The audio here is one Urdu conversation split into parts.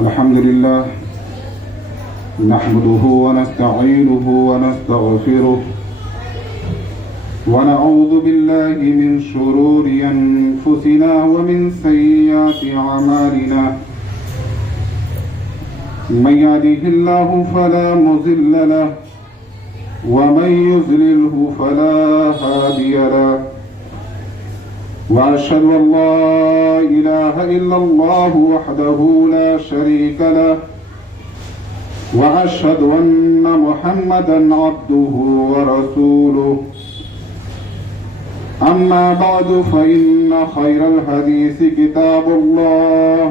الحمد لله نحمده ونستعينه ونستغفره ونعوذ بالله من شرور أنفسنا ومن سيئات أعمالنا من يهده الله فلا مضل له ومن يضلله فلا هادي له وأشهد أن لا إله إلا الله وحده لا شريك له وأشهد أن محمدا عبده ورسوله أما بعد فإن خير الحديث كتاب الله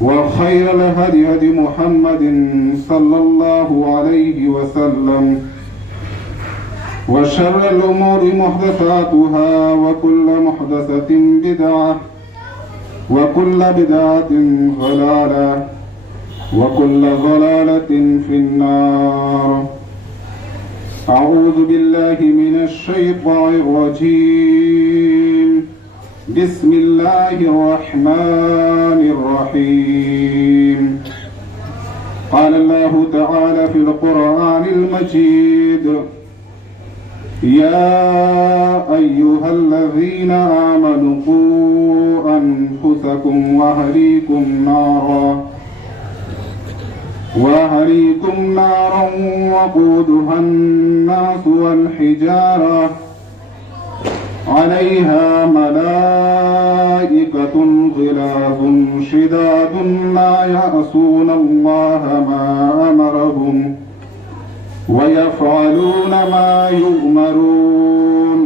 وخير الهدي هدي محمد صلى الله عليه وسلم وشر الأمور محدثاتها وكل محدثة بدعة وكل بدعة ضلالة وكل ضلالة في النار. أعوذ بالله من الشيطان الرجيم. بسم الله الرحمن الرحيم. قال الله تعالى في القرآن المجيد: يا أيها الذين آمنوا قوا أنفسكم وأهليكم نارا وقودها الناس والحجارة عليها ملائكة غلاظ شداد لا يعصون الله ما أمرهم ويفعلون ما يؤمرون.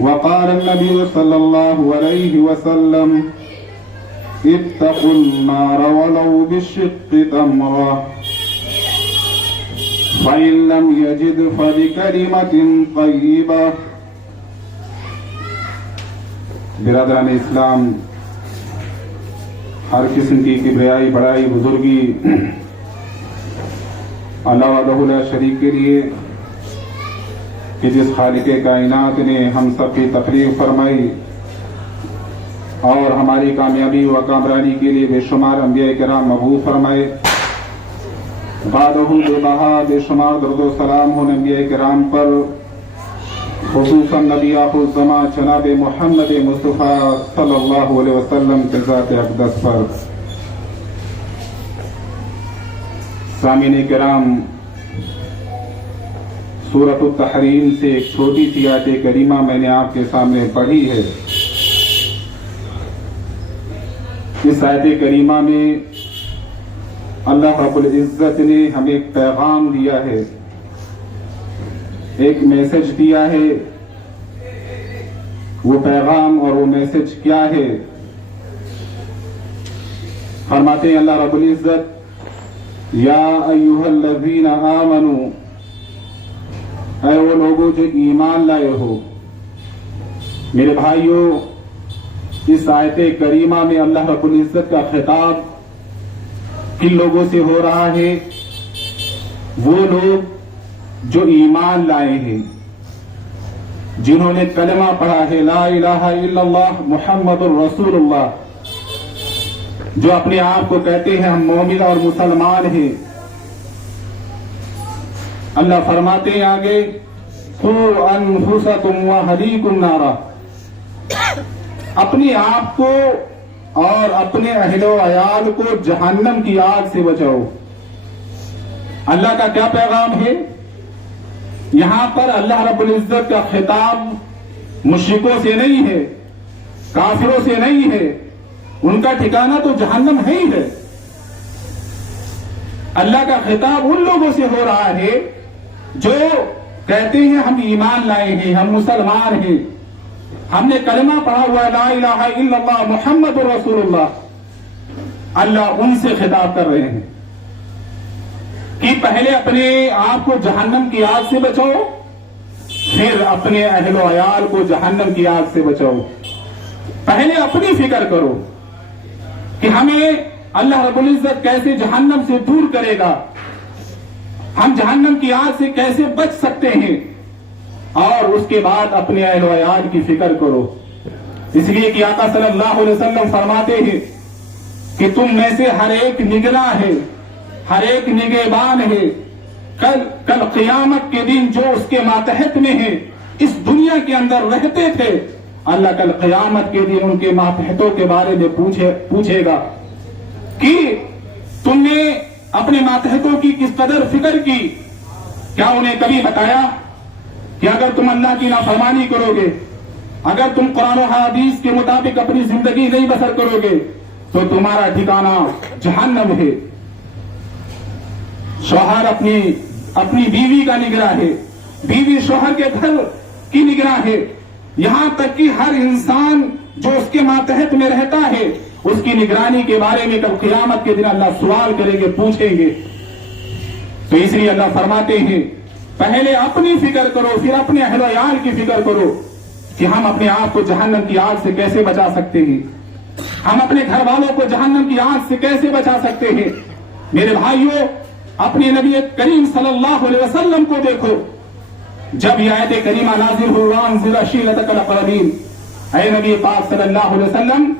وقال النبي صلى الله عليه وسلم: اتقوا النار ولو بشق تمرة فإن لم يجد فبكلمة طيبة. برادران اسلام، ہر قسم کی کبریائی، بڑائی، بزرگی اللہ وحدہ لا شریک کے لیے کہ جس خالق کائنات نے ہم سب کی تخلیق فرمائی اور ہماری کامیابی و کامرانی کے لیے بے شمار انبیاء کرام مبعوث فرمائے. بعدہ بے بہا بے شمار درود و سلام ہو انبیاء کرام پر، خصوصاً نبی آخر الزمان جناب محمد مصطفیٰ صلی اللہ علیہ وسلم کے ذات اقدس پر. سامعین کرام، سورۃ التحریم سے ایک چھوٹی سی آیت کریمہ میں نے آپ کے سامنے پڑھی ہے. اس آیت کریمہ میں اللہ رب العزت نے ہمیں ایک پیغام دیا ہے، ایک میسج دیا ہے. وہ پیغام اور وہ میسج کیا ہے؟ فرماتے ہیں اللہ رب العزت: یا ایھا الذین آمنوا، اے وہ لوگوں جو ایمان لائے ہو. میرے بھائیوں، اس آیت کریمہ میں اللہ رب العزت کا خطاب کن لوگوں سے ہو رہا ہے؟ وہ لوگ جو ایمان لائے ہیں، جنہوں نے کلمہ پڑھا ہے لا الہ الا اللہ محمد الرسول اللہ، جو اپنے آپ کو کہتے ہیں ہم مومن اور مسلمان ہیں. اللہ فرماتے ہیں آگے: قوا انفسکم واہلیکم نارا، اپنے آپ کو اور اپنے اہل و عیال کو جہنم کی آگ سے بچاؤ. اللہ کا کیا پیغام ہے؟ یہاں پر اللہ رب العزت کا خطاب مشرکوں سے نہیں ہے، کافروں سے نہیں ہے، ان کا ٹھکانہ تو جہنم ہے ہی ہے. اللہ کا خطاب ان لوگوں سے ہو رہا ہے جو کہتے ہیں ہم ایمان لائے ہیں، ہم مسلمان ہیں، ہم نے کلمہ پڑھا ہوا لا الہ الا اللہ محمد رسول اللہ. اللہ ان سے خطاب کر رہے ہیں کہ پہلے اپنے آپ کو جہنم کی آگ سے بچاؤ، پھر اپنے اہل و عیال کو جہنم کی آگ سے بچاؤ. پہلے اپنی فکر کرو کہ ہمیں اللہ رب العزت کیسے جہنم سے دور کرے گا، ہم جہنم کی آگ سے کیسے بچ سکتے ہیں، اور اس کے بعد اپنے اہل و عیال کی فکر کرو. اس لیے کہ آقا صلی اللہ علیہ وسلم فرماتے ہیں کہ تم میں سے ہر ایک نگراں ہے، ہر ایک نگہبان ہے، کل قیامت کے دن جو اس کے ماتحت میں ہے، اس دنیا کے اندر رہتے تھے، اللہ کل قیامت کے دن ان کے ماتحتوں کے بارے میں پوچھے گا کہ تم نے اپنے ماتحتوں کی کس قدر فکر کی؟ کیا انہیں کبھی بتایا کہ اگر تم اللہ کی نافرمانی کرو گے، اگر تم قرآن و حدیث کے مطابق اپنی زندگی نہیں بسر کرو گے تو تمہارا ٹھکانہ جہنم ہے؟ شوہر اپنی بیوی کا نگراں ہے، بیوی شوہر کے گھر کی نگراں ہے، یہاں تک کہ ہر انسان جو اس کے ماتحت میں رہتا ہے اس کی نگرانی کے بارے میں کل قیامت کے دن اللہ سوال کریں گے، پوچھیں گے۔ تو اس لیے اللہ فرماتے ہیں پہلے اپنی فکر کرو، پھر اپنے اہل و عیال کی فکر کرو کہ ہم اپنے آپ کو جہنم کی آگ سے کیسے بچا سکتے ہیں، ہم اپنے گھر والوں کو جہنم کی آگ سے کیسے بچا سکتے ہیں۔ میرے بھائیوں، اپنے نبی کریم صلی اللہ علیہ وسلم کو دیکھو، جب یہ آیت کریمہ نازل ہوئی وانذر عشیرتک الاقربین، اے نبی پاک صلی اللہ علیہ وسلم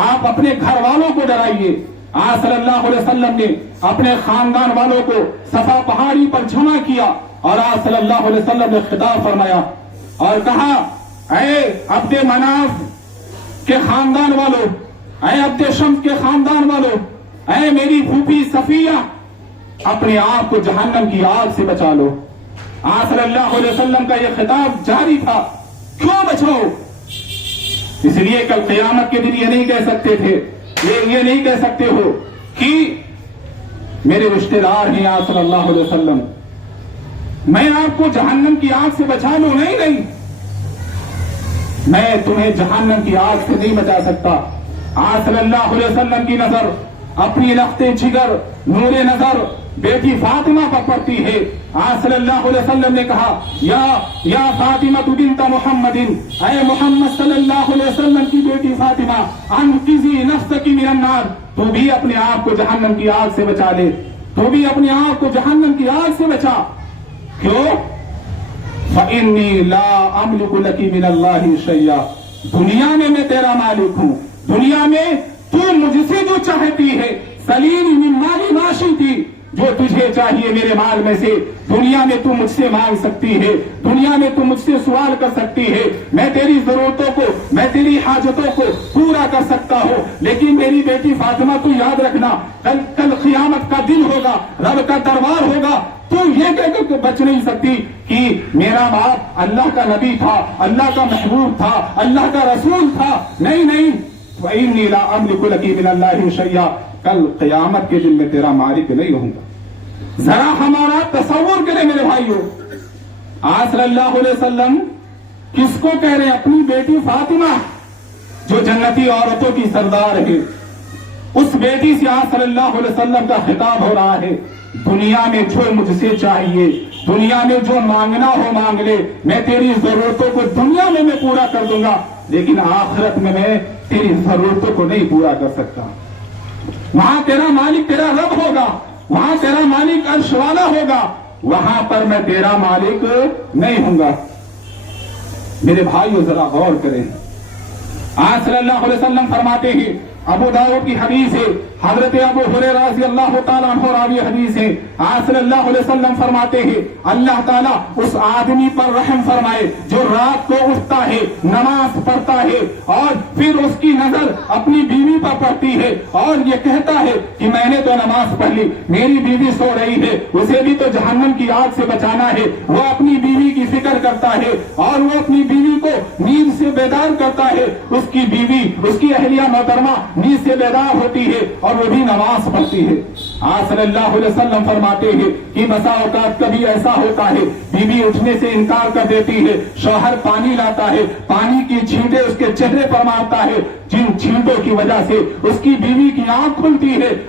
آپ اپنے گھر والوں کو ڈرائیے۔ آپ صلی اللہ علیہ وسلم نے اپنے خاندان والوں کو صفا پہاڑی پر جمع کیا اور آپ صلی اللہ علیہ وسلم نے خطاب فرمایا اور کہا، اے عبد مناف کے خاندان والوں، اے عبد شمس کے خاندان والوں، اے میری پھوپھی صفیہ، اپنے آپ کو جہنم کی آگ سے بچا لو۔ آپ صلی اللہ علیہ وسلم کا یہ خطاب جاری تھا، کیوں بچاؤ؟ اس لیے کل قیامت کے دن یہ نہیں کہہ سکتے تھے، یہ نہیں کہہ سکتے ہو کہ میرے رشتے دار ہیں آپ صلی اللہ علیہ وسلم، میں آپ کو جہنم کی آگ سے بچا لوں۔ نہیں، میں تمہیں جہنم کی آگ سے نہیں بچا سکتا۔ آپ صلی اللہ علیہ وسلم کی نظر اپنی رخت جگر، نور نظر بیٹی فاطمہ پر پڑتی ہے۔ آپ صلی اللہ علیہ وسلم نے کہا، یا فاطمہ بنت محمد، اے محمد صلی اللہ علیہ وسلم کی بیٹی فاطمہ، انقذی نفسک من النار، تو بھی اپنے آپ کو جہنم کی آگ سے بچا لے، تو بھی اپنے آپ کو جہنم کی آگ سے بچا۔ کیوں؟ فإنی لا املک لک من اللہ شیئا، دنیا میں تیرا مالک ہوں، دنیا میں تو مجھ سے جو چاہتی ہے، سلیمی من مالی ما شئتی، جو تجھے چاہیے میرے مال میں سے دنیا میں تو مجھ سے مانگ سکتی ہے، دنیا میں تو مجھ سے سوال کر سکتی ہے، میں تیری ضرورتوں کو، میں تیری حاجتوں کو پورا کر سکتا ہوں، لیکن میری بیٹی فاطمہ تو یاد رکھنا، کل قیامت کا دن ہوگا، رب کا دربار ہوگا، تو یہ کہہ کر بچ نہیں سکتی کہ میرا باپ اللہ کا نبی تھا، اللہ کا محبوب تھا، اللہ کا رسول تھا۔ نہیں، وَإِنِّي لَا أَمْلِكُ لَكِ مِنَ اللَّهِ شَيْئًا، کل قیامت کے دن میں تیرا مالک نہیں رہوں گا۔ ذرا ہمارا تصور کریں میرے بھائیوں، آپ صلی اللہ علیہ وسلم کس کو کہہ رہے ہیں؟ اپنی بیٹی فاطمہ جو جنتی عورتوں کی سردار ہے، اس بیٹی سے آپ صلی اللہ علیہ وسلم کا خطاب ہو رہا ہے، دنیا میں جو مجھ سے چاہیے، دنیا میں جو مانگنا ہو مانگ لے، میں تیری ضرورتوں کو دنیا میں پورا کر دوں گا، لیکن آخرت میں تیری ضرورتوں کو نہیں پورا کر سکتا۔ وہاں تیرا مالک تیرا رب ہوگا، وہاں تیرا مالک عرش والا ہوگا، وہاں پر میں تیرا مالک نہیں ہوں گا۔ میرے بھائیو ذرا غور کریں، آج صلی اللہ علیہ وسلم فرماتے ہیں، ابو داؤد کی حدیث ہے، حضرت ابو ہریرہ رضی اللہ تعالیٰ عنہ راوی حدیث ہے، آج صلی اللہ علیہ وسلم فرماتے ہیں اللہ تعالیٰ اس آدمی پر رحم فرمائے جو رات کو اٹھتا ہے، نماز پڑھتا ہے اور پھر اس کی نظر اپنی بیوی پر پڑتی ہے اور یہ کہتا ہے کہ میں نے تو نماز پڑھ لی، میری بیوی سو رہی ہے، اسے بھی تو جہنم کی آگ سے بچانا ہے، وہ اپنی بیوی کی فکر کرتا ہے اور وہ اپنی بیوی کو نیند سے بیدار کرتا ہے، اس کی بیوی، اس کی اہلیہ محترمہ نیند سے بیدار ہوتی ہے اور وہ بھی نماز پڑھتی ہے۔ آپ صلی اللہ علیہ وسلم فرماتے ہیں کہ بسا اوقات کبھی ایسا ہوتا ہے بیوی اٹھنے سے انکار کر دیتی ہے، شوہر پانی لاتا ہے، پانی کی چھینٹیں اس کے چہرے پر مارتا ہے، جن چھینٹوں کی وجہ سے اس کی بیوی کی آنکھ کھلتی ہے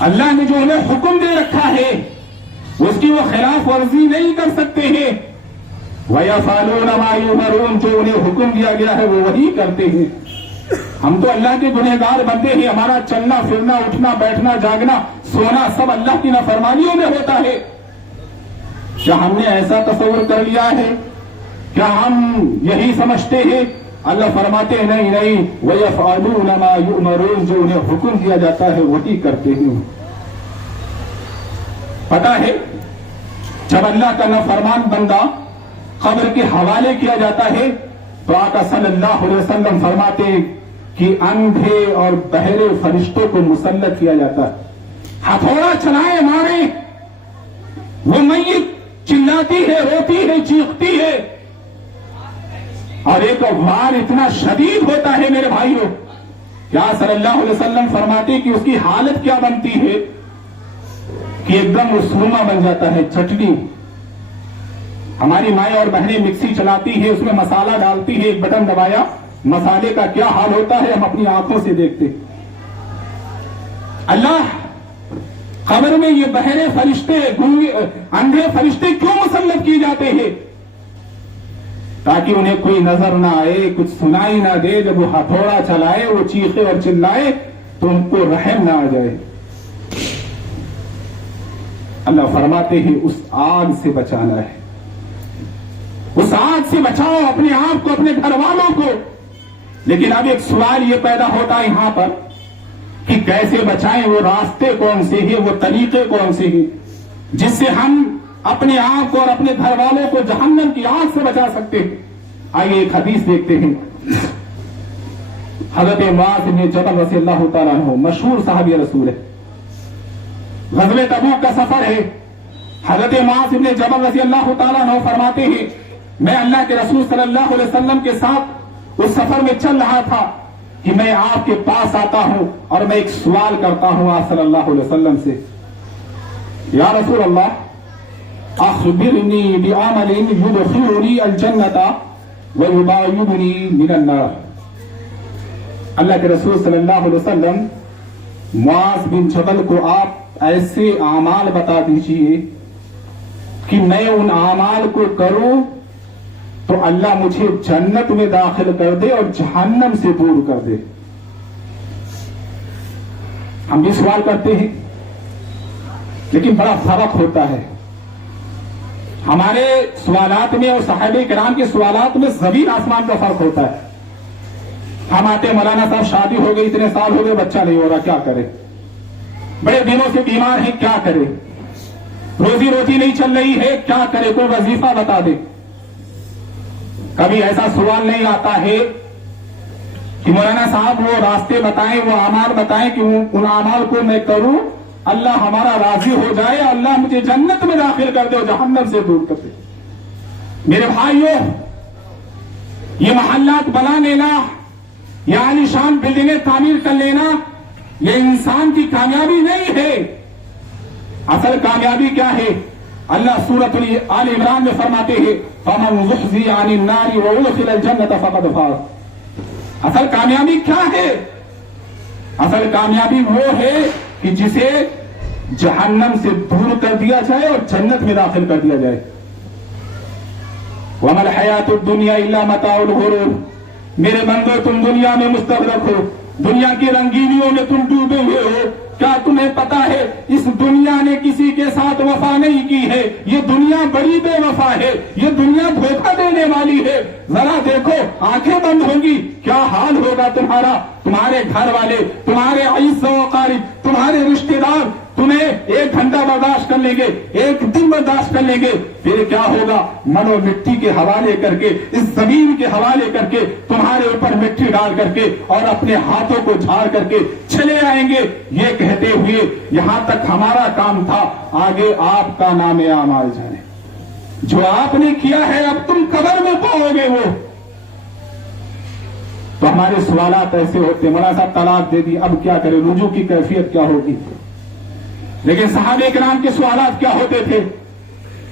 اللہ نے جو انہیں حکم دے رکھا ہے اس کی وہ خلاف ورزی نہیں کر سکتے ہیں. وَيَفْعَلُونَ مَا يُؤْمَرُونَ، جو انہیں حکم دیا گیا ہے وہ وہی کرتے ہیں. ہم تو اللہ کے گنہگار بندے ہیں. ہمارا چلنا پھرنا، اٹھنا بیٹھنا، جاگنا سونا سب اللہ کی نافرمانیوں میں ہوتا ہے. کیا ہم نے ایسا تصور کر لیا ہے؟ کیا ہم یہی سمجھتے ہیں؟ اللہ فرماتے ہیں نہیں نہیں، وَيَفْعَلُونَ مَا يُؤْمَرُونَ، جو انہیں حکم دیا جاتا ہے وہی کرتے ہیں. پتا ہے جب اللہ کا نافرمان بندہ قبر کے حوالے کیا جاتا ہے تو آقا صلی اللہ علیہ وسلم فرماتے ہیں کہ اندھے اور بہرے فرشتوں کو مسلط کیا جاتا ہے. ہتھوڑا چلائے مارے، وہ میت چلاتی ہے، روتی ہے، چیختی ہے، اور ایک وار اتنا شدید ہوتا ہے میرے بھائیوں. کیا صلی اللہ علیہ وسلم فرماتے کہ اس کی حالت کیا بنتی ہے کہ ایک دم وہ سرما بن جاتا ہے، چٹنی. ہماری مائیں اور بہنیں مکسی چلاتی ہے، اس میں مسالہ ڈالتی ہے، ایک بٹن دبایا، مسالے کا کیا حال ہوتا ہے ہم اپنی آنکھوں سے دیکھتے. اللہ قبر میں یہ بہرے فرشتے، گونگے اندھے فرشتے کیوں مسلط کیے جاتے ہیں؟ تاکہ انہیں کوئی نظر نہ آئے، کچھ سنائی نہ دے. جب وہ ہتھوڑا چلائے، وہ چیخے اور چلائے تو ان کو رحم نہ آ جائے. اللہ فرماتے ہیں اس آگ سے بچانا ہے. اس آگ سے بچاؤ اپنے آپ کو، اپنے گھر والوں کو. لیکن اب ایک سوال یہ پیدا ہوتا ہے یہاں پر کہ کیسے بچائیں؟ وہ راستے کون سے ہیں، وہ طریقے کون سے ہیں جس سے ہم اپنے آپ کو اور اپنے گھر والوں کو جہنم کی آگ سے بچا سکتے ہیں؟ آئیے ایک حدیث دیکھتے ہیں. حضرت معاذ بن جبل رضی اللہ تعالیٰ عنہ مشہور صحابی رسول ہے. غزوہ تبوک کا سفر ہے. حضرت معاذ بن جبل رضی اللہ تعالیٰ عنہ فرماتے ہیں میں اللہ کے رسول صلی اللہ علیہ وسلم کے ساتھ اس سفر میں چل رہا تھا کہ میں آپ کے پاس آتا ہوں اور میں ایک سوال کرتا ہوں آپ صلی اللہ علیہ وسلم سے، یا رسول اللہ اخبرنی بعمل یدخلنی الجنۃ ویباعدنی من النار. اللہ کے رسول صلی اللہ علیہ وسلم معاذ بن جبل کو آپ ایسے اعمال بتا دیجئے کہ میں ان اعمال کو کروں تو اللہ مجھے جنت میں داخل کر دے اور جہنم سے دور کر دے. ہم بھی سوال کرتے ہیں لیکن بڑا فرق ہوتا ہے. ہمارے سوالات میں اور صحابہ کرام کے سوالات میں زمین آسمان کا فرق ہوتا ہے. ہم آتے مولانا صاحب شادی ہو گئی، اتنے سال ہو گئے، بچہ نہیں ہو رہا، کیا کرے؟ بڑے دنوں سے بیمار ہیں، کیا کرے؟ روزی روٹی نہیں چل رہی ہے، کیا کرے؟ کوئی وظیفہ بتا دے. کبھی ایسا سوال نہیں آتا ہے کہ مولانا صاحب وہ راستے بتائیں، وہ اعمال بتائیں کہ ان اعمال کو میں کروں، اللہ ہمارا راضی ہو جائے، اللہ مجھے جنت میں داخل کر دے اور جہنم سے دور کر دے. میرے بھائیوں، یہ محلات بنا لینا یا عالیشان بلڈنگیں تعمیر کر لینا یہ انسان کی کامیابی نہیں ہے. اصل کامیابی کیا ہے؟ اللہ سورۃ آل عمران میں فرماتے ہیں فَمَنْ زُحْزِحَ عَنِ النَّارِ وَأُدْخِلَ الْجَنَّةَ فَقَدْ فَازَ. اصل کامیابی کیا ہے؟ اصل کامیابی وہ ہے کہ جسے جہنم سے دور کر دیا جائے اور جنت میں داخل کر دیا جائے. وَمَا الْحَيَاةُ الدُّنْيَا إِلَّا مَتَاعُ الْغُرُورِ. میرے بندو تم دنیا میں مستغرق ہو، دنیا کی رنگینیوں میں تم ڈوبے ہوئے ہو. کیا تمہیں پتا ہے اس دنیا نے کسی کے ساتھ وفا نہیں کی ہے؟ یہ دنیا بڑی بے وفا ہے، یہ دنیا دھوکہ دینے والی ہے. ذرا دیکھو، آنکھیں بند ہوں گی، کیا حال ہوگا تمہارا، تمہارے گھر والے، تمہارے عزیز و اقارب، تمہارے رشتے دار تمہیں 1 گھنٹہ برداشت کر لیں گے، 1 دن برداشت کر لیں گے، پھر کیا ہوگا؟ منو مٹی کے حوالے کر کے، اس زمین کے حوالے کر کے، تمہارے اوپر مٹی ڈال کر کے اور اپنے ہاتھوں کو جھاڑ کر کے چلے آئیں گے یہ کہتے ہوئے یہاں تک ہمارا کام تھا، آگے آپ کا نام اعمال جانے. جو آپ نے کیا ہے اب تم قبر میں پاؤ گے وہ. تو ہمارے سوالات ایسے ہوتے، مولانا صاحب طلاق دے دی، اب کیا کرے؟ رجوع کی کیفیت کیا ہوگی؟ لیکن صحابہ کرام کے سوالات کیا ہوتے تھے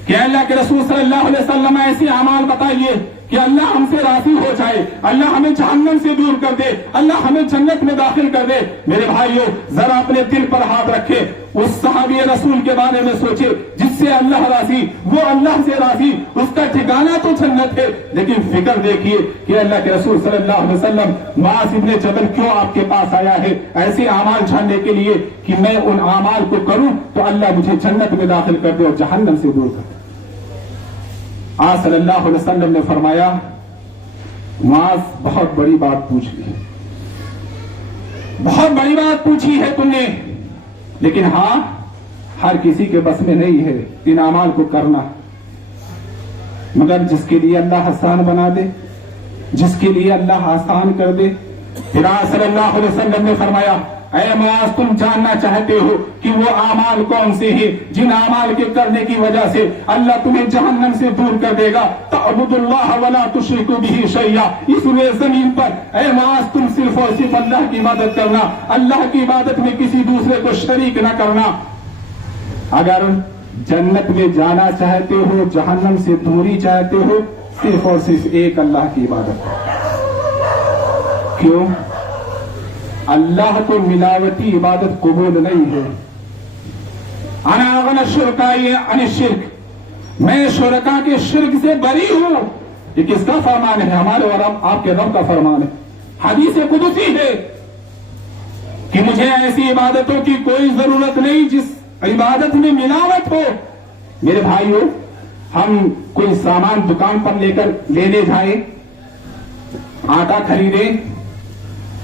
کہ اللہ کے رسول صلی اللہ علیہ وسلم ایسی اعمال بتائیے کہ اللہ ہم سے راضی ہو جائے, اللہ ہمیں جہنم سے دور کر دے, اللہ ہمیں جنت میں داخل کر دے. میرے بھائیوں, ذرا اپنے دل پر ہاتھ رکھے, اس صحابی رسول کے بارے میں سوچے جس سے اللہ راضی, وہ اللہ سے راضی, اس کا ٹھکانہ تو جنت ہے. لیکن فکر دیکھیے کہ اللہ کے رسول صلی اللہ علیہ وسلم معاذ ابن جبل کیوں آپ کے پاس آیا ہے, ایسے اعمال جاننے کے لیے کہ میں ان اعمال کو کروں تو اللہ مجھے جنت میں داخل کر دے اور جہنم سے دور کر دے. آج صلی اللہ علیہ وسلم نے فرمایا, معاذ بہت بڑی بات پوچھ لی, بہت بڑی بات پوچھی ہے تم نے, لیکن ہاں ہر کسی کے بس میں نہیں ہے ان اعمال کو کرنا, مگر جس کے لیے اللہ آسان بنا دے, جس کے لیے اللہ آسان کر دے. پھر آج صلی اللہ علیہ وسلم نے فرمایا, اے معاذ تم جاننا چاہتے ہو کہ وہ اعمال کون سے ہیں جن اعمال کے کرنے کی وجہ سے اللہ تمہیں جہنم سے دور کر دے گا. تعبد اللہ ولا تشرک به شیئا, اس روئے زمین پر اے معاذ تم صرف اور صرف اللہ کی عبادت کرنا, اللہ کی عبادت میں کسی دوسرے کو شریک نہ کرنا. اگر جنت میں جانا چاہتے ہو, جہنم سے دوری چاہتے ہو, صرف اور صرف ایک اللہ کی عبادت. کیوں؟ اللہ کو ملاوٹی عبادت قبول نہیں ہے. انا اغنى الشركاء عن الشرك, میں شرکا کے شرک سے بری ہوں. یہ کس کا فرمان ہے؟ ہمارے اور آپ کے رب کا فرمان ہے. حدیث قدسی ہے کہ مجھے ایسی عبادتوں کی کوئی ضرورت نہیں جس عبادت میں ملاوٹ ہو. میرے بھائیو, ہم کوئی سامان دکان پر لے کر لینے جائیں, آٹا خریدیں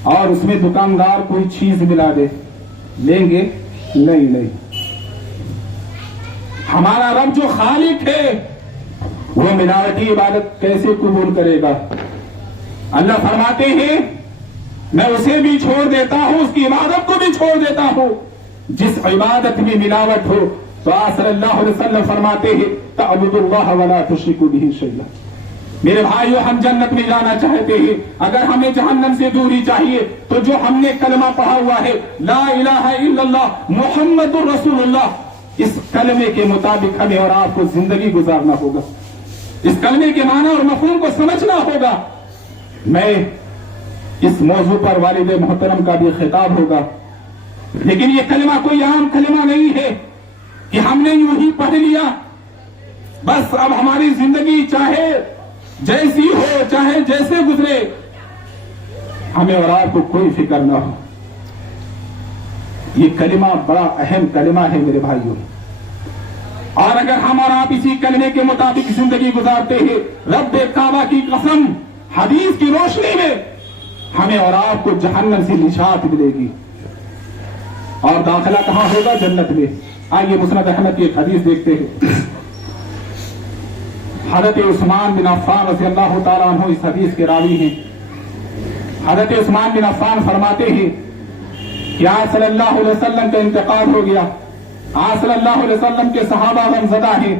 اور اس میں دکاندار کوئی چیز ملا دے, لیں گے؟ نہیں. ہمارا رب جو خالق ہے وہ ملاوٹی عبادت کیسے قبول کرے گا؟ اللہ فرماتے ہیں میں اسے بھی چھوڑ دیتا ہوں, اس کی عبادت کو بھی چھوڑ دیتا ہوں جس عبادت میں ملاوٹ ہو. تو آپ صلی اللہ علیہ وسلم فرماتے ہیں تعبد اللہ ولا تشرک به شیئا. میرے بھائیو, ہم جنت میں جانا چاہتے ہیں, اگر ہمیں جہنم سے دوری چاہیے تو جو ہم نے کلمہ پڑھا ہوا ہے لا الہ الا اللہ محمد رسول اللہ, اس کلمے کے مطابق ہمیں اور آپ کو زندگی گزارنا ہوگا. اس کلمے کے معنی اور مفہوم کو سمجھنا ہوگا. میں اس موضوع پر والد محترم کا بھی خطاب ہوگا, لیکن یہ کلمہ کوئی عام کلمہ نہیں ہے کہ ہم نے یوں ہی پڑھ لیا بس اب ہماری زندگی چاہے جیسی ہو چاہے جیسے گزرے ہمیں اور آپ کو کوئی فکر نہ ہو. یہ کلمہ بڑا اہم کلمہ ہے میرے بھائیوں, اور اگر ہم اور آپ اسی کلمے کے مطابق زندگی گزارتے ہیں, رب کعبہ کی قسم حدیث کی روشنی میں ہمیں اور آپ کو جہنم سے نجات ملے گی. اور داخلہ کہاں ہوگا؟ جنت میں. آئیے مسند احمد کی ایک حدیث دیکھتے ہیں. حضرت عثمان بن عفان رضی اللہ تعالیٰ عنہ اس حدیث کے راوی ہیں. حضرت عثمان بن عفان فرماتے ہیں کہ آج صلی اللہ علیہ وسلم کا انتقال ہو گیا. آج صلی اللہ علیہ وسلم کے صحابہ غمزدہ ہیں,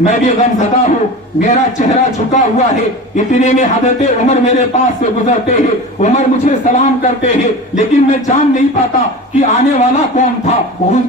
میں بھی غمزدہ ہوں, میرا چہرہ جھکا ہوا ہے. اتنے میں حضرت عمر میرے پاس سے گزرتے ہیں, عمر مجھے سلام کرتے ہیں, لیکن میں جان نہیں پاتا کہ آنے والا کون تھا,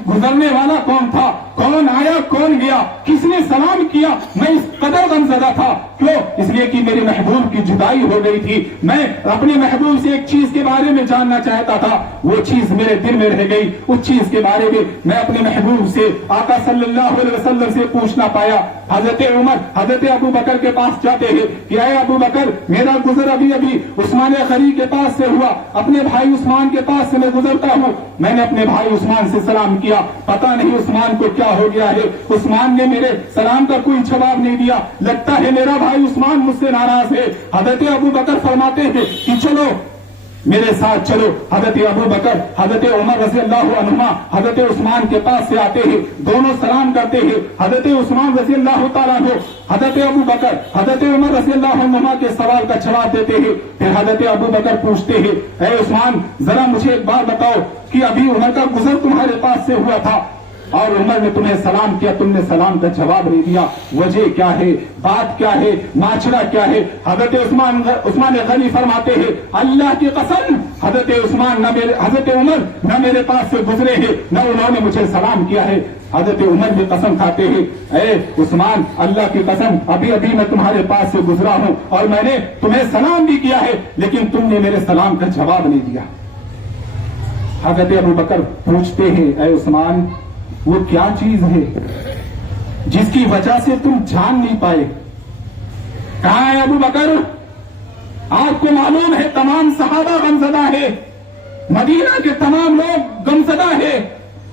گزرنے والا کون تھا, کون آیا کون گیا, کس نے سلام کیا. میں اس قدر غمزدہ تھا. کیوں؟ اس لیے کہ میرے محبوب کی جدائی ہو گئی تھی. میں اپنے محبوب سے ایک چیز کے بارے میں جاننا چاہتا تھا, وہ چیز میرے دل میں رہ گئی. اس چیز کے بارے میں اپنے محبوب سے, آقا صلی اللہ علیہ وسلم سے پوچھنا پایا. حضرت عمر حضرت ابو بکر کے پاس جاتے ہیں کہ اے ابو بکر, میرا گزر ابھی عثمان غنی کے پاس سے ہوا, اپنے بھائی عثمان کے پاس سے میں گزرتا ہوں. میں نے اپنے بھائی عثمان سے سلام کیا, پتہ نہیں عثمان کو کیا ہو گیا ہے. عثمان نے میرے سلام کا کوئی جواب نہیں دیا, لگتا ہے میرا بھائی عثمان مجھ سے ناراض ہے. حضرت ابو بکر فرماتے ہیں کہ چلو میرے ساتھ چلو. حضرت ابو بکر حضرت عمر رضی اللہ عنہما حضرت عثمان کے پاس سے آتے ہیں, دونوں سلام کرتے ہیں. حضرت عثمان رضی اللہ تعالیٰ عنہ حضرت ابو بکر حضرت عمر رضی اللہ عنہما کے سوال کا جواب دیتے ہیں. پھر حضرت ابو بکر پوچھتے ہیں, اے عثمان ذرا مجھے ایک بات بتاؤ کہ ابھی عمر کا گزر تمہارے پاس سے ہوا تھا اور عمر نے تمہیں سلام کیا, تم نے سلام کا جواب نہیں دیا, وجہ کیا ہے, بات کیا ہے, ماجرا کیا ہے؟ حضرت عثمان غنی فرماتے ہیں اللہ کی قسم حضرت عمر نہ میرے پاس سے گزرے ہیں نہ انہوں نے مجھے سلام کیا ہے. حضرت عمر بھی قسم کھاتے ہیں اے عثمان اللہ کی قسم ابھی میں تمہارے پاس سے گزرا ہوں اور میں نے تمہیں سلام بھی کیا ہے لیکن تم نے میرے سلام کا جواب نہیں دیا. حضرت ابو بکر پوچھتے ہیں اے عثمان وہ کیا چیز ہے جس کی وجہ سے تم جان نہیں پائے؟ کہاں ہے ابو بکر؟ آپ کو معلوم ہے تمام صحابہ غمزدہ ہے, مدینہ کے تمام لوگ غمزدہ ہے.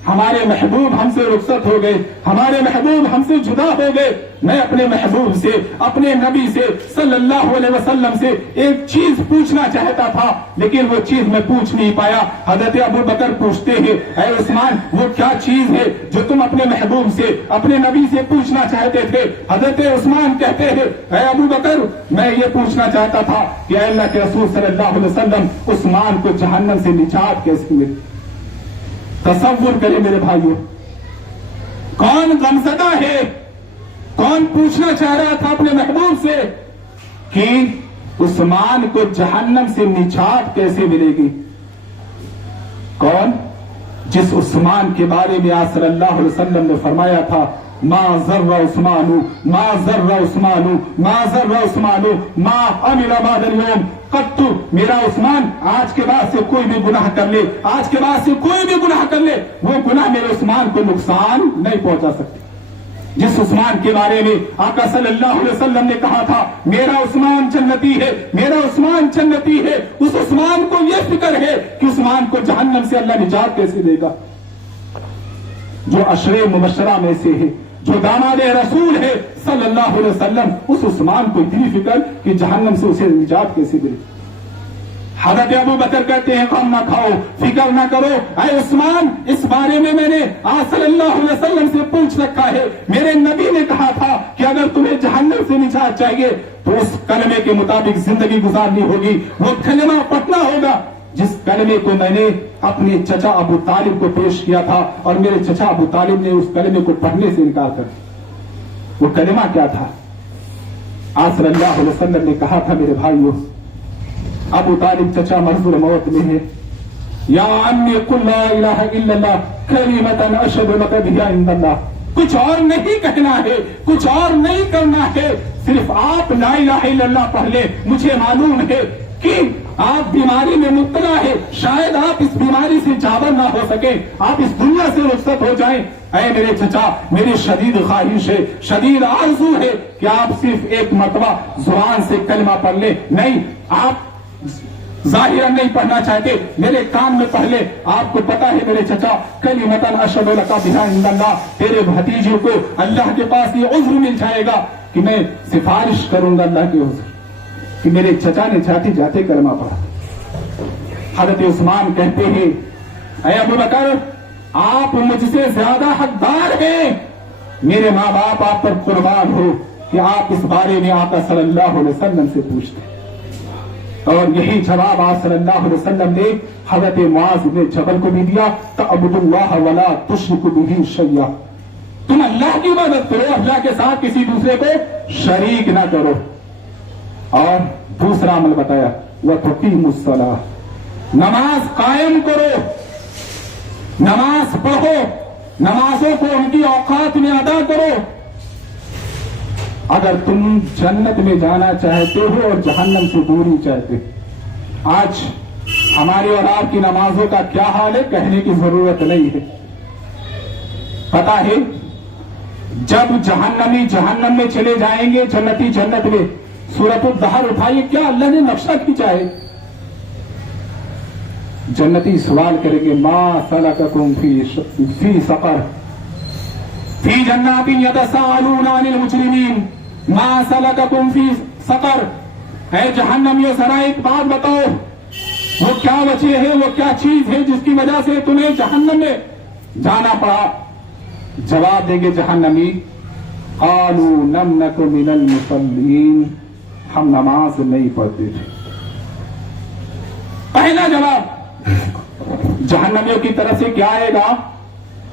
ہمارے محبوب ہم سے رخصت ہو گئے, ہمارے محبوب ہم سے جدا ہو گئے. میں اپنے محبوب سے, اپنے نبی سے صلی اللہ علیہ وسلم سے ایک چیز پوچھنا چاہتا تھا لیکن وہ چیز میں پوچھ نہیں پایا. حضرت ابو بکر پوچھتے ہیں اے عثمان وہ کیا چیز ہے جو تم اپنے محبوب سے, اپنے نبی سے پوچھنا چاہتے تھے؟ حضرت عثمان کہتے ہیں اے ابو بکر میں یہ پوچھنا چاہتا تھا کہ اے اللہ کے رسول صلی اللہ علیہ وسلم عثمان کو جہنم سے نجات کیسے ملی؟ تصور کریں میرے بھائیوں, کون غمزدہ ہے, کون پوچھنا چاہ رہا تھا اپنے محبوب سے کہ عثمان کو جہنم سے نجات کیسے ملے گی؟ کون؟ جس عثمان کے بارے میں آقا صلی اللہ علیہ وسلم نے فرمایا تھا ما ذر عثمان ما ذر عثمان ما ذر عثمان ما عمل بعد اليوم قط. میرا عثمان آج کے بعد سے کوئی بھی گناہ کر لے, آج کے بعد سے کوئی بھی گناہ کر لے, وہ گناہ میرے عثمان کو نقصان نہیں پہنچا سکتے. جس عثمان کے بارے میں آقا صلی اللہ علیہ وسلم نے کہا تھا میرا عثمان جنتی ہے, میرا عثمان جنتی ہے, اس عثمان کو یہ فکر ہے کہ عثمان کو جہنم سے اللہ نجات کیسے دے گا. جو عشرے مبشرہ میں سے ہے, جو داماد رسول ہے صلی اللہ علیہ وسلم, اس عثمان کو اتنی فکر کہ جہنم سے اسے نجات کیسے ملے. حضرت ابو بکر کہتے ہیں غم نہ کھاؤ, فکر نہ کرو اے عثمان, اس بارے میں نے آقا صلی اللہ علیہ وسلم سے پوچھ رکھا ہے. میرے نبی نے کہا تھا کہ اگر تمہیں جہنم سے نجات چاہیے تو اس کلمے کے مطابق زندگی گزارنی ہوگی, وہ کلمہ پڑھنا ہوگا جس کلمے کو میں نے اپنے چچا ابو طالب کو پیش کیا تھا اور میرے چچا ابو طالب نے اس کلمے کو پڑھنے سے انکار کر دیا. وہ کلمہ کیا تھا؟ آقا صلی اللہ علیہ وسلم نے کہا تھا میرے بھائیوں, ابو طالب چچا مرض الموت میں ہے, یا عمی قل لا الہ الا اللہ کلمۃ اشہد لک بہا عند اللہ. کچھ اور نہیں کہنا ہے, کچھ اور نہیں کرنا ہے, صرف آپ لا الہ الا اللہ پڑھ لیں. مجھے معلوم ہے کہ آپ بیماری میں مبتلا ہے, شاید آپ اس بیماری سے جابر نہ ہو سکے, آپ اس دنیا سے رخصت ہو جائیں. اے میرے چچا میری شدید خواہش ہے, شدید آرزو ہے کہ آپ صرف ایک مرتبہ زبان سے کلمہ پڑھ لیں. نہیں, آپ ظاہراً نہیں پڑھنا چاہتے, میرے کان میں پڑھ لیں. آپ کو پتا ہے میرے چچا کلمۃ اشہد لک بہا عند اللہ, تیرے بھتیجے کو اللہ کے پاس یہ عذر مل جائے گا کہ میں سفارش کروں گا اللہ کے حضور کہ میرے چچا نے جاتے جاتے کلمہ پڑھا. حضرت عثمان کہتے ہیں اے ابو بکر آپ مجھ سے زیادہ حقدار ہیں, میرے ماں باپ آپ پر قربان ہو کہ آپ اس بارے میں آقا صلی اللہ علیہ وسلم سے پوچھتے. اور یہی جواب آقا صلی اللہ علیہ وسلم نے حضرت معاذ بن جبل کو بھی دیا, تعبدوا اللہ ولا تشرکوا بہ شیئا. تم اللہ کی عبادت کرو, اللہ کے ساتھ کسی دوسرے کو شریک نہ کرو. اور دوسرا عمل بتایا وَتُقِيمُوا الصَّلَاةَ, نماز قائم کرو, نماز پڑھو, نمازوں کو ان کی اوقات میں ادا کرو. اگر تم جنت میں جانا چاہتے ہو اور جہنم سے دوری چاہتے. آج ہماری اور آپ کی نمازوں کا کیا حال ہے کہنے کی ضرورت نہیں ہے. پتا ہے جب جہنمی جہنم میں چلے جائیں گے, جنتی جنت میں, سورۃ الدہر اٹھائیے, کیا اللہ نے نقشہ کھینچا ہے؟ جنتی سوال کریں گے ما سلککم فی سقر فی جنات یتساءلون عن المجرمین ما سلککم فی سقر. اے جہنمیوں ذرا ایک بات بتاؤ, وہ کیا وجہ ہے, وہ کیا چیز ہے جس کی وجہ سے تمہیں جہنم میں جانا پڑا؟ جواب دیں گے جہنمی قالوا لم نک من المصلین, ہم نماز نہیں پڑھتے تھے. پہلا جواب جہنمیوں کی طرف سے کیا آئے گا؟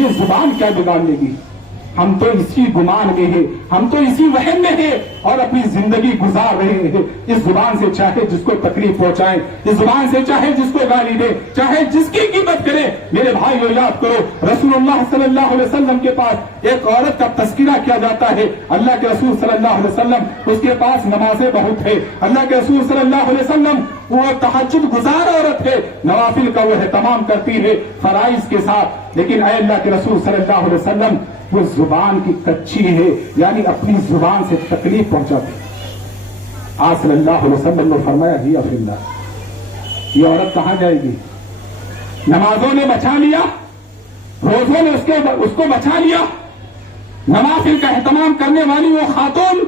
یہ زبان کیا بگاڑ لے گی؟ ہم تو اسی گمان میں ہیں، ہم تو اسی وہم میں ہیں اور اپنی زندگی گزار رہے ہیں۔ اس زبان سے چاہے جس کو تکلیف پہنچائیں، اس زبان سے چاہے جس کو گالی دے، چاہے جس کی قیمت کرے۔ میرے بھائیو یاد کرو، رسول اللہ صلی اللہ علیہ وسلم کے پاس ایک عورت کا تذکرہ کیا جاتا ہے۔ اللہ کے رسول صلی اللہ علیہ وسلم اس کے پاس نمازیں بہت ہے، اللہ کے رسول صلی اللہ علیہ وسلم وہ تہجد گزار عورت ہے، نوافل کا وہ اہتمام کرتی ہے فرائض کے ساتھ، لیکن اے اللہ کے رسول صلی اللہ علیہ وسلم وہ زبان کی کچی ہے، یعنی اپنی زبان سے تکلیف پہنچاتی۔ آج صلی اللہ علیہ وسلم نے فرمایا ہی فی اللہ، یہ عورت کہاں جائے گی؟ نمازوں نے بچا لیا، روزوں نے اس کو بچا لیا، نوافل کا اہتمام کرنے والی وہ خاتون،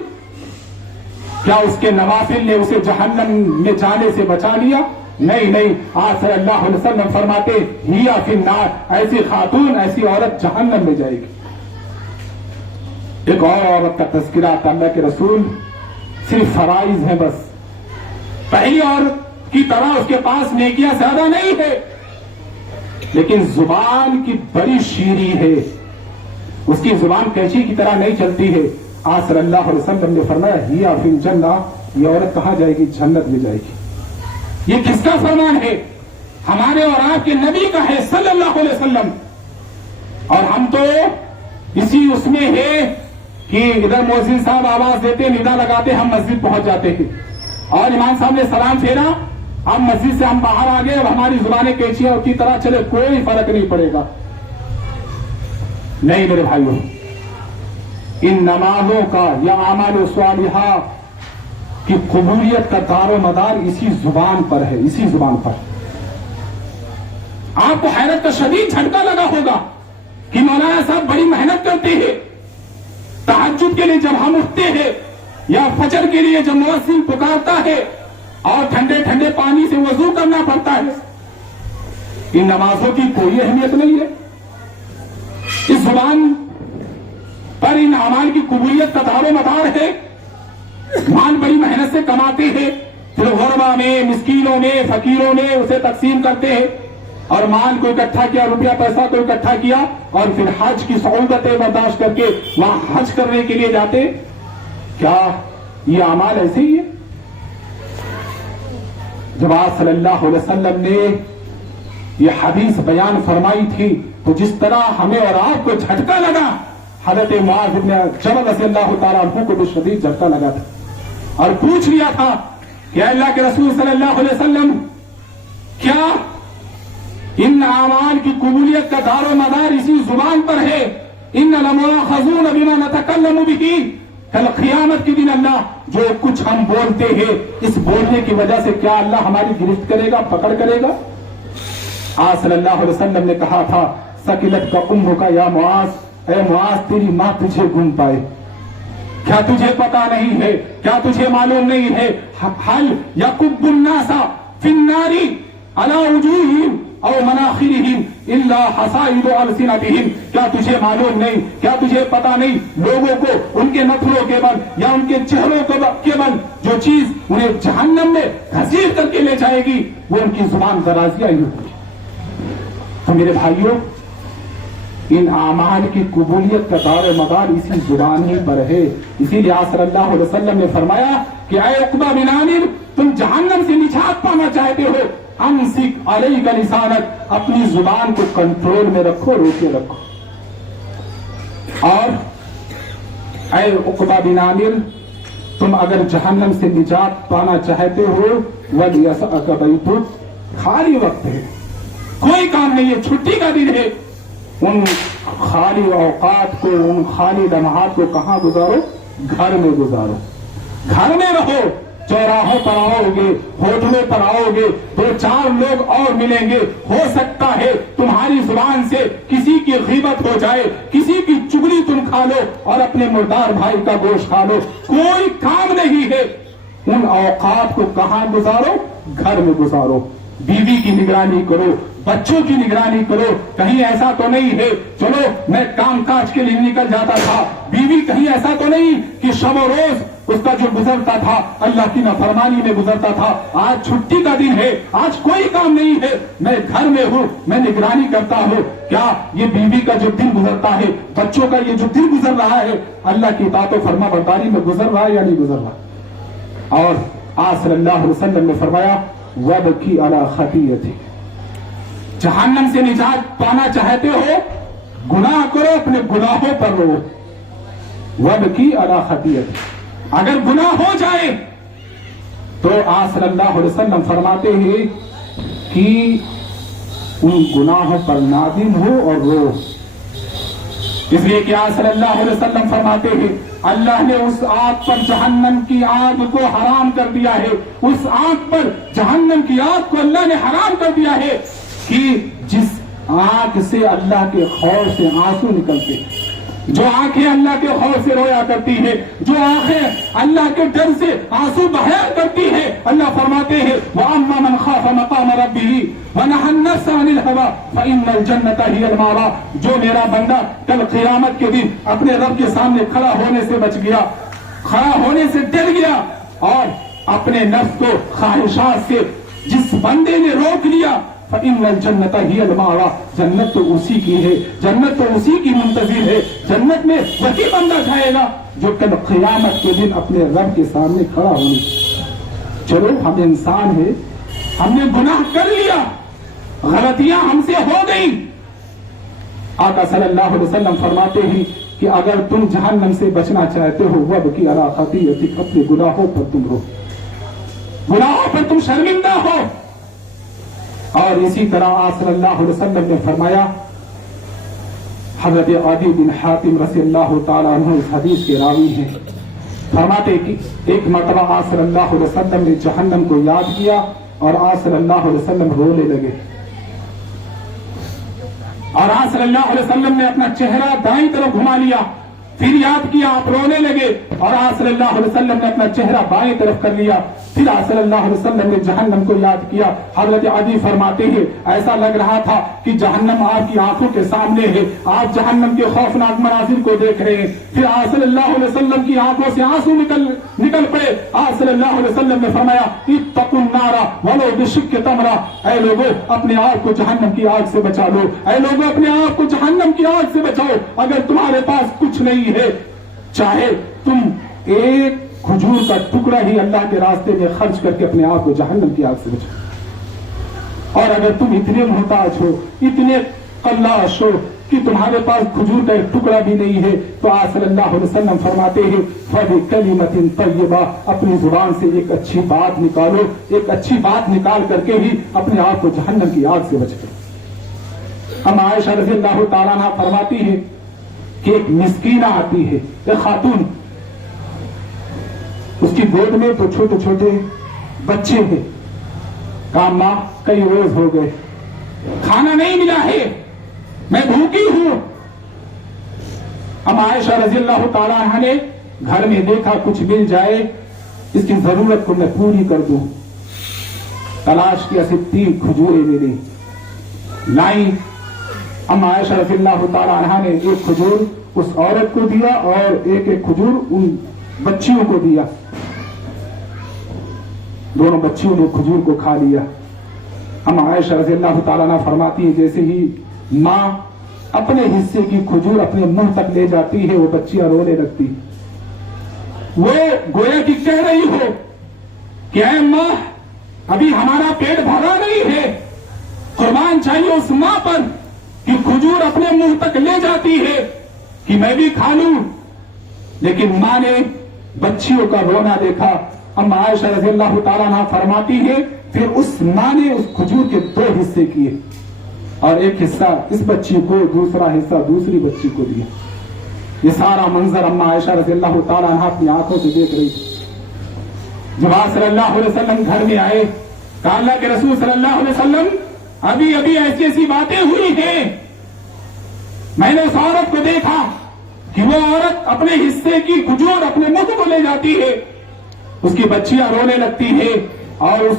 کیا اس کے نوافل نے اسے جہنم میں جانے سے بچا لیا؟ نہیں، آج صلی اللہ علیہ وسلم فرماتے ہی فی النار، ایسی خاتون، ایسی عورت جہنم میں جائے گی۔ ایک اور عورت کا تذکرہ آتا، اللہ کے رسول صرف فرائض ہیں بس، پہلی عورت کی طرح اس کے پاس نیکیاں زیادہ نہیں ہے، لیکن زبان کی بڑی شیریں ہے، اس کی زبان کیچی کی طرح نہیں چلتی ہے۔ آج صلی اللہ علیہ وسلم نے فرمایا ہی فی الجنہ، یہ عورت کہاں جائے گی؟ جنت میں جائے گی۔ یہ کس کا فرمان ہے؟ ہمارے اور آپ کے نبی کا ہے صلی اللہ علیہ وسلم، اور ہم تو اسی اس میں ہے کہ ادھر مؤذن صاحب آواز دیتے، ندا لگاتے، ہم مسجد پہنچ جاتے ہیں، اور امام صاحب نے سلام پھیرا، اب مسجد سے ہم باہر آ گئے، اب ہماری زبانیں کیچیاں کی طرح چلے، کوئی فرق نہیں پڑے گا۔ نہیں میرے بھائیوں، ان نمازوں کا یا اعمال صالحہ کی قبولیت کا دار و مدار اسی زبان پر ہے، اسی زبان پر۔ آپ کو حیرت کا شدید جھٹکا لگا ہوگا کہ مولانا صاحب بڑی محنت کرتے ہیں، تہجد کے لیے جب ہم اٹھتے ہیں یا فجر کے لیے جب مؤذن پکارتا ہے اور ٹھنڈے ٹھنڈے پانی سے وضو کرنا پڑتا ہے، ان نمازوں کی کوئی اہمیت نہیں ہے۔ اس زبان پر ان اعمال کی قبولیت کا دار و مدار ہے۔ مال بڑی محنت سے کماتے ہیں، پھر غربا میں، مسکینوں میں، فقیروں میں اسے تقسیم کرتے ہیں، اور مال کو اکٹھا کیا، روپیہ پیسہ کو اکٹھا کیا، اور پھر حج کی سہولتیں برداشت کر کے وہاں حج کرنے کے لیے جاتے۔ کیا یہ اعمال ایسے ہی ہے؟ جب آپ صلی اللہ علیہ وسلم نے یہ حدیث بیان فرمائی تھی تو جس طرح ہمیں اور آپ کو جھٹکا لگا، حضرت معاذ بن جبل رضی اللہ تعالیٰ عنہ کو بھی شدید جھٹکا لگا تھا، اور پوچھ لیا تھا کہ اللہ کے رسول صلی اللہ علیہ وسلم، کیا ان اعمال کی قبولیت کا دار و مدار اسی زبان پر ہے؟ ان لمؤاخذون بما نتکلم به، کل قیامت کے دن اللہ جو کچھ ہم بولتے ہیں، اس بولنے کی وجہ سے کیا اللہ ہماری گرفت کرے گا، پکڑ کرے گا؟ آج صلی اللہ علیہ وسلم نے کہا تھا ثقلت کا امک یا معاذ، اے معاذ تیری ماں تجھے گم پائے، کیا تجھے پتا نہیں ہے، کیا تجھے معلوم نہیں ہے، حل یکب الناس فی النار علی وجوہہم او مناخرہم الا حصائد السنتہم، کیا تجھے معلوم نہیں، کیا تجھے پتا نہیں، لوگوں کو ان کے نتھنوں کے بل یا ان کے چہروں کے بل جو چیز انہیں جہنم میں گھسیٹ کر کے لے جائے گی وہ ان کی زبان درازیاں ہی ہوگی۔ تو میرے بھائیوں، ان اعمال کی قبولیت کا دار و مدار اسی زبان ہی پر ہے۔ اسی لیے آپ صلی اللہ علیہ وسلم نے فرمایا کہ اے عقبہ بن عامر، تم جہنم سے نجات پانا چاہتے ہو، امسک علیک لسانک، اپنی زبان کو کنٹرول میں رکھو، روکے رکھو۔ اور اے عقبہ بن عامر، تم اگر جہنم سے نجات پانا چاہتے ہو، وَلْيَسْعَكَ بَيْتُكَ، خالی وقت ہے، کوئی کام نہیں ہے، چھٹی کا دن ہے، ان خالی اوقات کو، ان خالی لمحات کو کہاں گزارو؟ گھر میں گزارو، گھر میں رہو، چوراہوں پر آؤ گے، ہوٹلوں پر آؤ گے، دو چار لوگ اور ملیں گے، ہو سکتا ہے تمہاری زبان سے کسی کی غیبت ہو جائے، کسی کی چگلی تم کھا لو اور اپنے مردار بھائی کا گوشت کھا لو، کوئی کام نہیں ہے۔ ان اوقات کو کہاں گزارو؟ گھر میں گزارو، بیوی کی نگرانی کرو، بچوں کی نگرانی کرو، کہیں ایسا تو نہیں ہے چلو میں کام کاج کے لیے نکل جاتا تھا، بیوی کہیں ایسا تو نہیں کہ شب و روز اس کا جو گزرتا تھا اللہ کی نافرمانی میں گزرتا تھا. آج چھٹی کا دن ہے, آج کوئی کام نہیں ہے, میں گھر میں ہوں, میں نگرانی کرتا ہوں. کیا یہ بیوی کا جو دن گزرتا ہے, بچوں کا یہ جو دن گزر رہا ہے, اللہ کی اطاعت و فرما برداری میں گزر رہا ہے یا نہیں گزر رہا؟ اور آج صلی اللہ علیہ وسلم نے فرمایا وَبْكِي عَلَىٰ خَطِيئَتِكَ, جہنم سے نجات پانا چاہتے ہو, گناہ کرو, اپنے گناہوں پر رو. وَبْكِي عَلَىٰ خَطِيئَتِكَ, اگر گناہ ہو جائے تو آج صلی اللہ علیہ وسلم فرماتے ہیں کہ ان گناہوں پر نادم ہو اور رو. اس لیے کہ آج صلی اللہ علیہ وسلم فرماتے ہیں اللہ نے اس آگ پر, جہنم کی آگ کو حرام کر دیا ہے, اس آگ پر, جہنم کی آگ کو اللہ نے حرام کر دیا ہے کہ جس آگ سے اللہ کے خوف سے آنسو نکلتے, جو آنکھیں اللہ کے خوف سے رویا کرتی ہے, جو آنکھیں اللہ کے ڈر سے آنسو بہایا کرتی ہے, اللہ فرماتے ہیں وَأَمَّا مَنْ خَافَ مَقَامَ رَبِّهِ وَنَهَى النَّفْسَ عَنِ الْهَوَىٰ فَإِنَّ الْجَنَّةَ هِيَ الْمَأْوَىٰ. جو میرا بندہ کل قیامت کے دن اپنے رب کے سامنے کھڑا ہونے سے بچ گیا, کھڑا ہونے سے ڈر گیا, اور اپنے نفس کو خواہشات سے جس بندے نے روک لیا, فَإِنَّ الْجَنَّةَ هِيَ الْمَأْوَىٰ, جنت تو اسی کی ہے, جنت تو اسی کی منتظر ہے, جنت میں وہی بندہ جائے گا جو کل قیامت کے دن اپنے رب کے سامنے کھڑا ہونے. چلو ہم انسان ہیں, ہم نے گناہ کر لیا, غلطیاں ہم سے ہو گئیں. آقا صلی اللہ علیہ وسلم فرماتے ہیں کہ اگر تم جہنم سے بچنا چاہتے ہو وَبْكِي عَلَىٰ خَطِيئَتِكَ, اپنے گناہوں پر تم رو, گناہوں پر تم شرمندہ ہو. اور اسی طرح آج صلی اللہ علیہ وسلم نے فرمایا, حضرت عدی بن حاتم رضی اللہ تعالیٰ عنہ اس حدیث کے راوی ہیں, فرماتے کہ ایک مرتبہ آج صلی اللہ علیہ وسلم نے جہنم کو یاد کیا اور آج صلی اللہ علیہ وسلم رونے لگے, اور آج صلی اللہ علیہ وسلم نے اپنا چہرہ دائیں طرف گھما لیا, پھر یاد کیا آپ رونے لگے, اور آج صلی اللہ علیہ وسلم نے اپنا چہرہ بائیں طرف کر لیا, پھر آج صلی اللہ علیہ وسلم نے جہنم کو یاد کیا. حضرت عدی فرماتے ہیں ایسا لگ رہا تھا کہ جہنم آپ کی آنکھوں کے سامنے ہے, آپ جہنم کے خوفناک مناظر کو دیکھ رہے ہیں. پھر آج صلی اللہ علیہ وسلم کی آنکھوں سے آنسو نکل پڑے. آج صلی اللہ علیہ وسلم نے فرمایا اتقوا النار ولو بشق تمرہ, اے لوگوں اپنے آپ کو جہنم کی آگ سے بچا لو, اے لوگوں اپنے آپ کو جہنم کی آگ سے بچاؤ. اگر تمہارے پاس کچھ نہیں ہے, چاہے تم ایک کھجور کا ٹکڑا ہی اللہ کے راستے میں خرچ کر کے اپنے آپ کو جہنم کی آگ سے بچاؤ. اور اگر تم اتنے محتاج ہو, اتنے قلاش ہو کہ تمہارے پاس کھجور کا ایک ٹکڑا بھی نہیں ہے, تو آج صلی اللہ علیہ وسلم فرماتے ہیں فَبِكَلِمَةٍ طَيِّبَةٍ, اپنی زبان سے ایک اچھی بات نکالو, ایک اچھی بات نکال کر کے ہی اپنے آپ کو جہنم کی آگ سے بچاؤ. ہم عائشہ رضی اللہ تعالیٰ عنہ فرماتی ہے کہ ایک مسکینہ آتی ہے, ایک خاتون, اس کی گود میں تو چھوٹے چھوٹے بچے ہیں. کہا ماں کئی روز ہو گئے, کھانا نہیں ملا ہے, میں بھوکی ہوں. اب عائشہ رضی اللہ تعالیٰ عنہ نے گھر میں دیکھا کچھ مل جائے, اس کی ضرورت کو میں پوری کر دوں. تلاش کیا سے 3 کھجوریں ملی, لائی. اب عائشہ رضی اللہ تعالیٰ عنہ نے ایک کھجور اس عورت کو دیا اور ایک کھجور ان بچیوں کو دیا. دونوں بچیوں نے کھجور کو کھا لیا. ہم عائشہ رضی اللہ تعالیٰ عنہ فرماتی ہے جیسے ہی ماں اپنے حصے کی کھجور اپنے منہ تک لے جاتی ہے, وہ بچیاں رونے لگتی. وہ گویا کہ کہہ رہی ہو کہ اے ماں ابھی ہمارا پیٹ بھرا نہیں ہے, قربان چاہیے اس ماں پر کہ کھجور اپنے منہ تک لے جاتی ہے کہ میں بھی کھا لوں. لیکن ماں نے بچیوں کا رونا دیکھا. ام عائشہ رضی اللہ تعالیٰ عنہ فرماتی ہے پھر اس ماں نے اس کھجور کے 2 حصے کیے اور ایک حصہ اس بچی کو, دوسرا حصہ دوسری بچی کو دیا. یہ سارا منظر ام عائشہ رضی اللہ تعالیٰ عنہ اپنی آنکھوں سے دیکھ رہی تھی. جب آپ صلی اللہ علیہ وسلم گھر میں آئے, کہا اللہ کے رسول صلی اللہ علیہ وسلم ابھی ابھی ایسی ایسی باتیں ہوئی ہیں, میں نے اس عورت کو دیکھا کہ وہ عورت اپنے حصے کی کھجور اپنے منہ کو لے جاتی ہے, اس کی بچیاں رونے لگتی ہے اور اس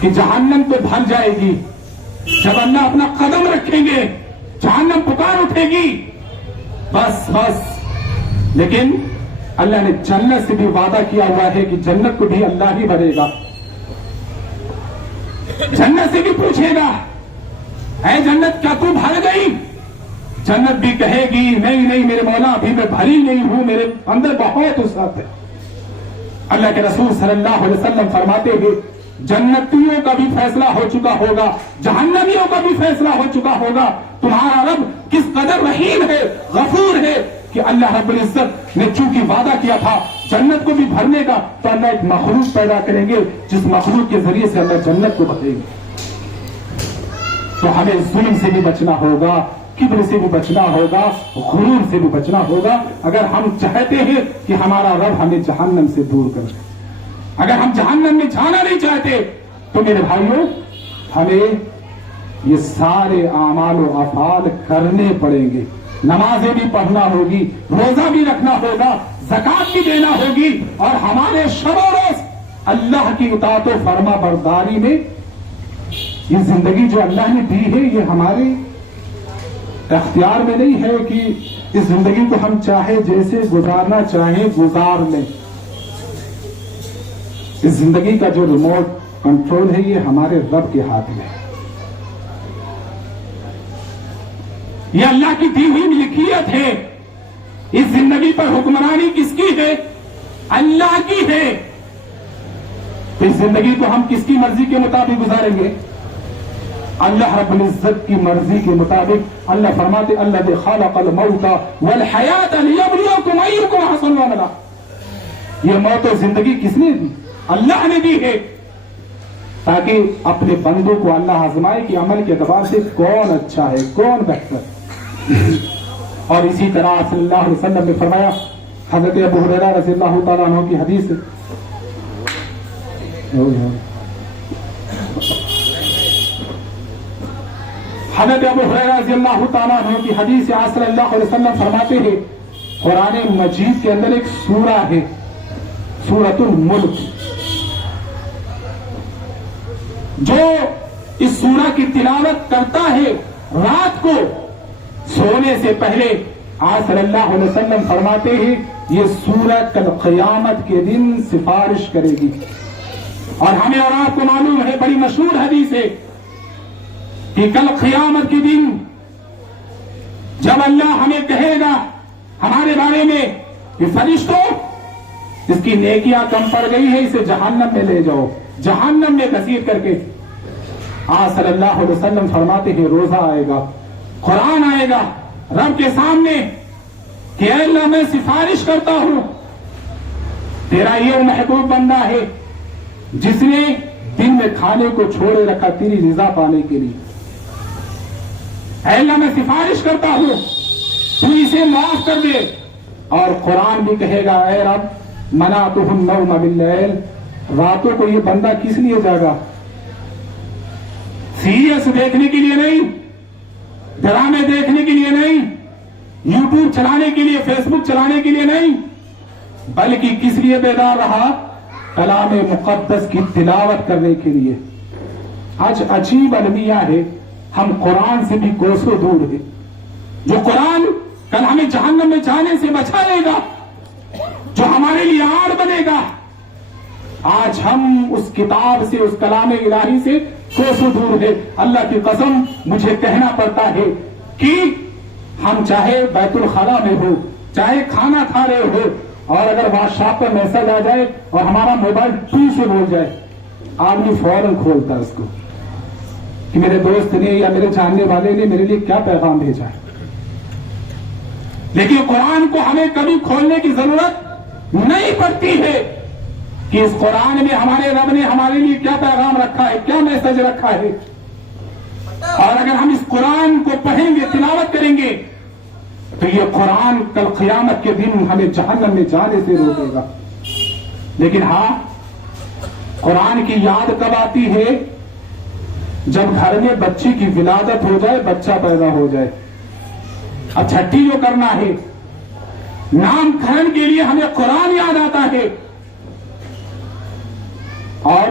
کہ جہنم تو بھر جائے گی، جب اللہ اپنا قدم رکھیں گے جہنم پکار اٹھے گی، بس بس۔ لیکن اللہ نے جنت سے بھی وعدہ کیا ہوا ہے کہ جنت کو بھی اللہ ہی بھرے گا۔ جنت سے بھی پوچھے گا اے جنت کیا تو بھر گئی؟ جنت بھی کہے گی نہیں نہیں میرے مولا ابھی میں بھری نہیں ہوں، میرے اندر بہت وسعت ہے۔ اللہ کے رسول صلی اللہ علیہ وسلم فرماتے ہیں جنتیوں کا بھی فیصلہ ہو چکا ہوگا، جہنمیوں کا بھی فیصلہ ہو چکا ہوگا۔ تمہارا رب کس قدر رحیم ہے، غفور ہے کہ اللہ رب العزت نے چونکہ وعدہ کیا تھا جنت کو بھی بھرنے کا، تو اللہ ایک مخلوق پیدا کریں گے جس مخلوق کے ذریعے سے اللہ جنت کو بھریں گے۔ تو ہمیں ظلم سے بھی بچنا ہوگا، کبر سے بھی بچنا ہوگا، غرور سے بھی بچنا ہوگا، اگر ہم چاہتے ہیں کہ ہمارا رب ہمیں جہنم سے دور کر دے۔ اگر ہم جہنم میں جانا نہیں چاہتے تو میرے بھائیوں ہمیں یہ سارے اعمال و افعال کرنے پڑیں گے۔ نمازیں بھی پڑھنا ہوگی، روزہ بھی رکھنا ہوگا، زکات بھی دینا ہوگی، اور ہمارے شب و روز اللہ کی اطاعت و فرما برداری میں یہ زندگی جو اللہ نے دی ہے یہ ہمارے اختیار میں نہیں ہے کہ اس زندگی کو ہم چاہے جیسے گزارنا چاہیں گزار لیں۔ اس زندگی کا جو ریموٹ کنٹرول ہے یہ ہمارے رب کے ہاتھ میں ہے۔ یہ اللہ کی دی ہوئی ملکیت ہے۔ اس زندگی پر حکمرانی کس کی ہے؟ اللہ کی ہے۔ اس زندگی کو ہم کس کی مرضی کے مطابق گزاریں گے؟ اللہ رب العزت کی مرضی کے مطابق۔ اللہ فرماتے الذی خلق الموت والحیات لیبلوکم ایکم احسن عملا۔ یہ موت و زندگی کس نے دی؟ اللہ نے دی ہے، تاکہ اپنے بندوں کو اللہ آزمائے کہ عمل کے اعتبار سے کون اچھا ہے کون بہتر۔ اور اسی طرح صلی اللہ علیہ وسلم نے فرمایا، حضرت ابو ہریرہ رضی اللہ تعالیٰ عنہ کی حدیث ہے، حضرت ابو ہریرہ رضی اللہ تعالیٰ عنہ کی حدیث آپ صلی اللہ علیہ وسلم فرماتے ہیں قرآن مجید کے اندر ایک سورہ ہے سورۃ الملک، جو اس سورہ کی تلاوت کرتا ہے رات کو سونے سے پہلے آپ صلی اللہ علیہ وسلم فرماتے ہیں یہ سورہ کل قیامت کے دن سفارش کرے گی۔ اور ہمیں اور آپ کو معلوم ہے، بڑی مشہور حدیث ہے کہ کل قیامت کے دن جب اللہ ہمیں کہے گا ہمارے بارے میں کہ فرشتوں اس کی نیکیاں کم پڑ گئی ہے اسے جہنم میں لے جاؤ، جہنم میں گھسیٹ کر کے، آپ صلی اللہ علیہ وسلم فرماتے ہیں روزہ آئے گا، قرآن آئے گا رب کے سامنے کہ اے اللہ میں سفارش کرتا ہوں تیرا یہ محبوب بندہ ہے جس نے دن میں کھانے کو چھوڑے رکھا تیری رضا پانے کے لیے، اے اللہ میں سفارش کرتا ہوں تو اسے معاف کر دے۔ اور قرآن بھی کہے گا اے رب منعتہ النوم باللیل، راتوں کو یہ بندہ کس لیے جاگا؟ سیریس دیکھنے کے لیے نہیں، ڈرامے دیکھنے کے لیے نہیں، یوٹیوب چلانے کے لیے، فیس بک چلانے کے لیے نہیں، بلکہ کس لیے بیدار رہا؟ کلام مقدس کی تلاوت کرنے کے لیے۔ آج عجیب المیہ ہے، ہم قرآن سے بھی کوسوں دور ہیں۔ جو قرآن کل ہمیں جہنم میں جانے سے بچا لے گا، جو ہمارے لیے آڑ بنے گا، آج ہم اس کتاب سے، اس کلام الہی سے کوسوں دور ہے۔ اللہ کی قسم مجھے کہنا پڑتا ہے کہ ہم چاہے بیت الخلا میں ہو، چاہے کھانا کھا رہے ہو، اور اگر واٹس ایپ پر میسج آ جائے اور ہمارا موبائل ٹو سے بول جائے، آدمی فوراً کھولتا ہے اس کو کہ میرے دوست نے یا میرے جاننے والے نے میرے لیے کیا پیغام بھیجا ہے۔ لیکن قرآن کو ہمیں کبھی کھولنے کی ضرورت نہیں پڑتی ہے کہ اس قرآن میں ہمارے رب نے ہمارے لیے کیا پیغام رکھا ہے، کیا میسج رکھا ہے۔ اور اگر ہم اس قرآن کو پڑھیں گے، تلاوت کریں گے، تو یہ قرآن کل قیامت کے دن ہمیں جہنم میں جانے سے روکے گا۔ لیکن ہاں، قرآن کی یاد کب آتی ہے؟ جب گھر میں بچی کی ولادت ہو جائے، بچہ پیدا ہو جائے۔ اب چھٹی جو کرنا ہے، نام کھرن کے لیے ہمیں قرآن یاد آتا ہے، اور